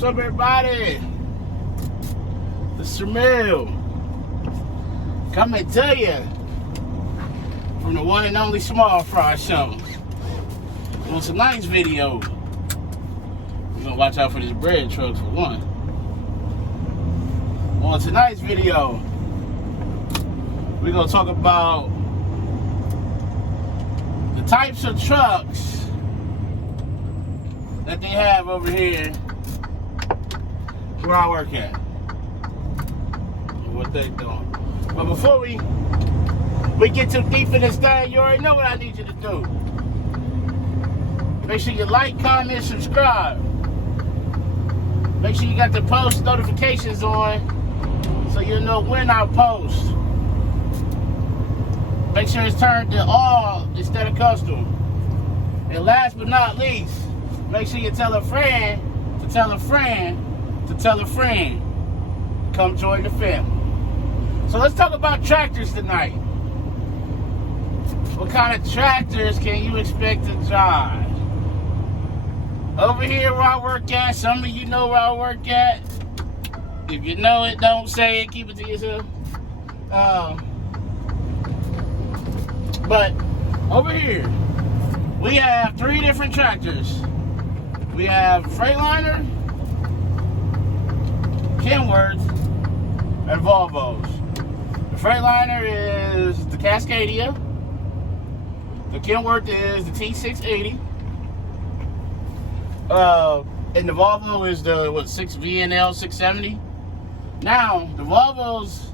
What's up, everybody? This is Jamil. Coming to you from the one and only Small Fry Show. On tonight's video, we're gonna watch out for this bread truck for one. On tonight's video, we're gonna talk about the types of trucks that they have over here where I work at and what they doing. But before we get too deep in this thing, you already know what I need you to do. Make sure you like, comment, subscribe. Make sure you got the post notifications on so you'll know when I post. Make sure it's turned to all instead of custom. And last but not least, make sure you tell a friend to tell a friend to tell a friend. Come join the family. So let's talk about tractors tonight. What kind of tractors can you expect to drive? Over here where I work at, some of you know where I work at. If you know it, don't say it, keep it to yourself. But over here, we have 3 different tractors. We have Freightliner, Kenworth, and Volvos. The Freightliner is the Cascadia. The Kenworth is the T680. And the Volvo is the VNL 670. Now, the Volvos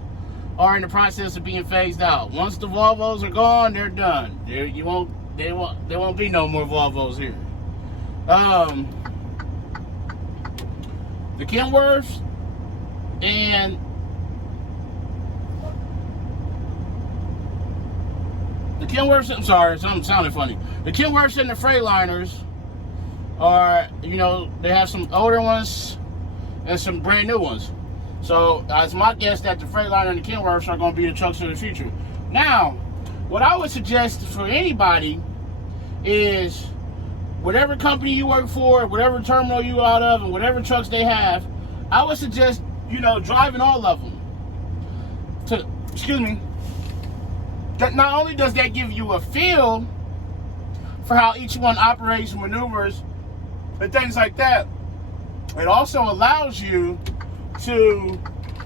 are in the process of being phased out. Once the Volvos are gone, they're done. There won't be no more Volvos here. The Kenworths and the Kenworths, I'm sorry, something sounded funny. The Kenworths and the Freightliners are, they have some older ones and some brand new ones. So it's my guess that the Freightliner and the Kenworths are going to be the trucks of the future. Now, what I would suggest for anybody is whatever company you work for, whatever terminal you out of, and whatever trucks they have, I would suggest, driving all of them. That not only does that give you a feel for how each one operates, maneuvers, and things like that, it also allows you to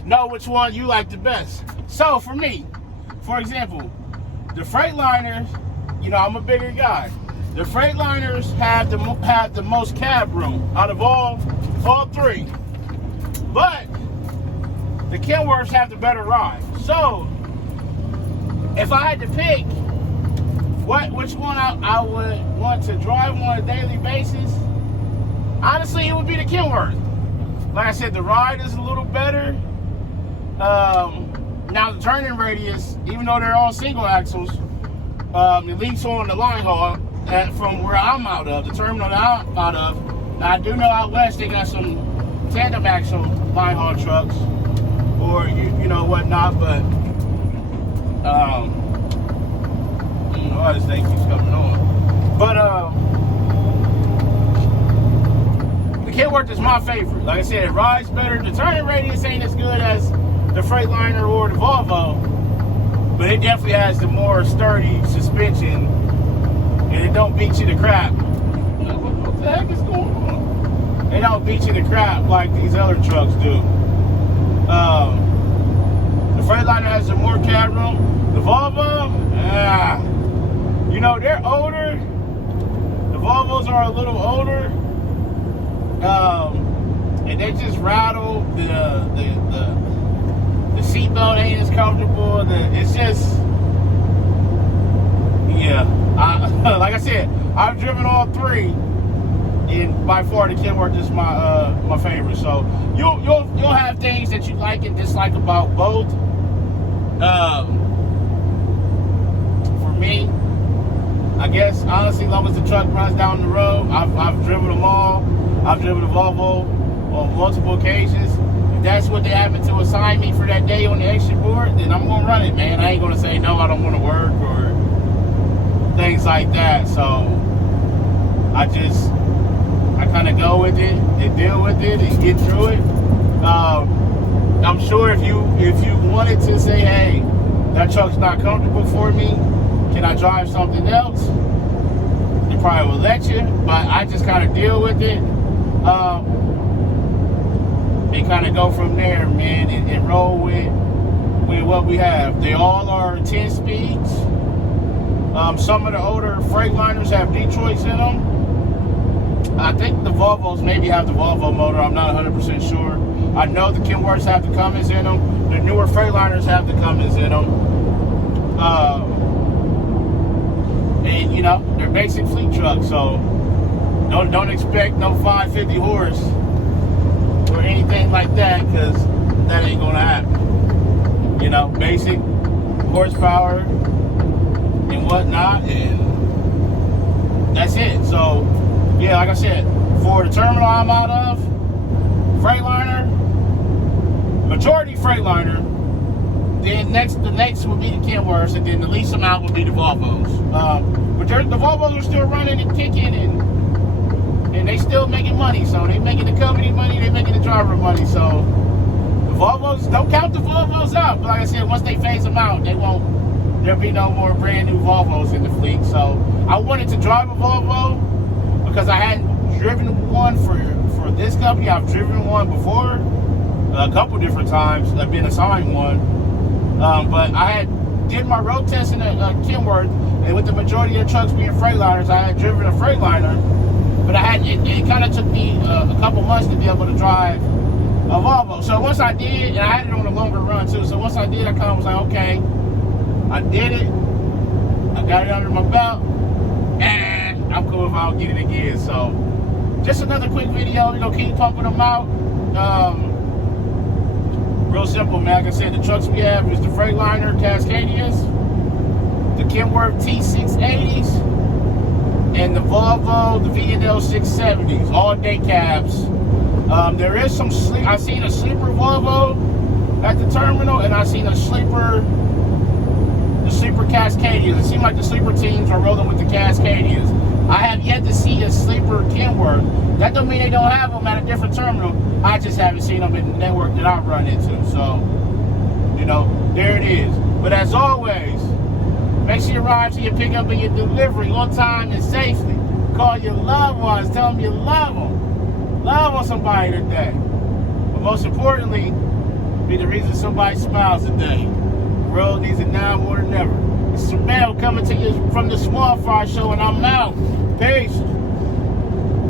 know which one you like the best. So for me, for example, the Freightliners, I'm a bigger guy. The Freightliners have the most cab room out of all 3. But the Kenworths have the better ride. So if I had to pick which one I would want to drive on a daily basis, honestly, it would be the Kenworth. Like I said, the ride is a little better. Now the turning radius, even though they're all single axles, at least on the line haul from where I'm out of, the terminal that I'm out of. Now I do know out west they got some tandem axle line haul trucks, or whatnot, but why this thing keeps coming on. But the Kenworth is my favorite. Like I said, it rides better. The turning radius ain't as good as the Freightliner or the Volvo, but it definitely has the more sturdy suspension, and it don't beat you to crap. What the heck is going on? They don't beat you to crap like these other trucks do. The Freightliner has some more cab room. The Volvo, they're older. The Volvos are a little older, and they just rattle. The seatbelt ain't as comfortable. It's just, like I said, I've driven all 3, and by far the Kenworth is my favorite. So you'll have things that you like and dislike about both. For me, I guess honestly, as long as the truck runs down the road, I've driven them all. I've driven a Volvo on multiple occasions. If that's what they happen to assign me for that day on the extra board, then I'm gonna run it, man. I ain't gonna say no, I don't want to work or things like that. So I I kind of go with it and deal with it and get through it. I'm sure if you wanted to say, hey, that truck's not comfortable for me, can I drive something else? They probably will let you, but I just kind of deal with it. And kind of go from there, man, and roll with what we have. They all are 10 speeds. Some of the older Freightliners have Detroits in them. I think the Volvos maybe have the Volvo motor. I'm not 100% sure. I know the Kenworths have the Cummins in them. The newer Freightliners have the Cummins in them. And you know, they're basic fleet trucks, so don't expect no 550 horse or anything like that, because that ain't gonna happen. You know, basic horsepower and whatnot, and that's it. So yeah, like I said, for the terminal I'm out of, Freightliner, majority Freightliner, then the next would be the Kenworths, and then the least amount would be the Volvos. But the Volvos are still running and kicking, and they still making money. So they making the company money, they making the driver money. So the Volvos, don't count the Volvos out. But like I said, once they phase them out, there'll be no more brand new Volvos in the fleet. So I wanted to drive a Volvo because I hadn't driven one for this company. I've driven one before a couple different times. I've been assigned one. But I did my road test in a Kenworth, and with the majority of the trucks being Freightliners, I had driven a Freightliner, but it kind of took me a couple months to be able to drive a Volvo. So once I did, and I had it on a longer run too, so once I did, I kind of was like, okay, I did it, I got it under my belt, and I'm cool if I don't get it again. So just another quick video, we're gonna keep pumping them out. Real simple, man. Like I said, the trucks we have is the Freightliner Cascadias, the Kenworth T680s, and the Volvo, the V&L 670s, all day cabs. There is some sleep. I seen a sleeper Volvo at the terminal, and I seen the sleeper Cascadias. It seemed like the sleeper teams are rolling with the Cascadias. I have yet to see a sleeper Kenworth. That don't mean they don't have them at a different terminal. I just haven't seen them in the network that I run into. So, you know, there it is. But as always, make sure you arrive to your pickup and your delivery on time and safely. Call your loved ones. Tell them you love them. Love on somebody today. But most importantly, be the reason somebody smiles today. The world needs it now more than ever. It's Mel coming to you from the Small Fry Show, and I'm out. Peace.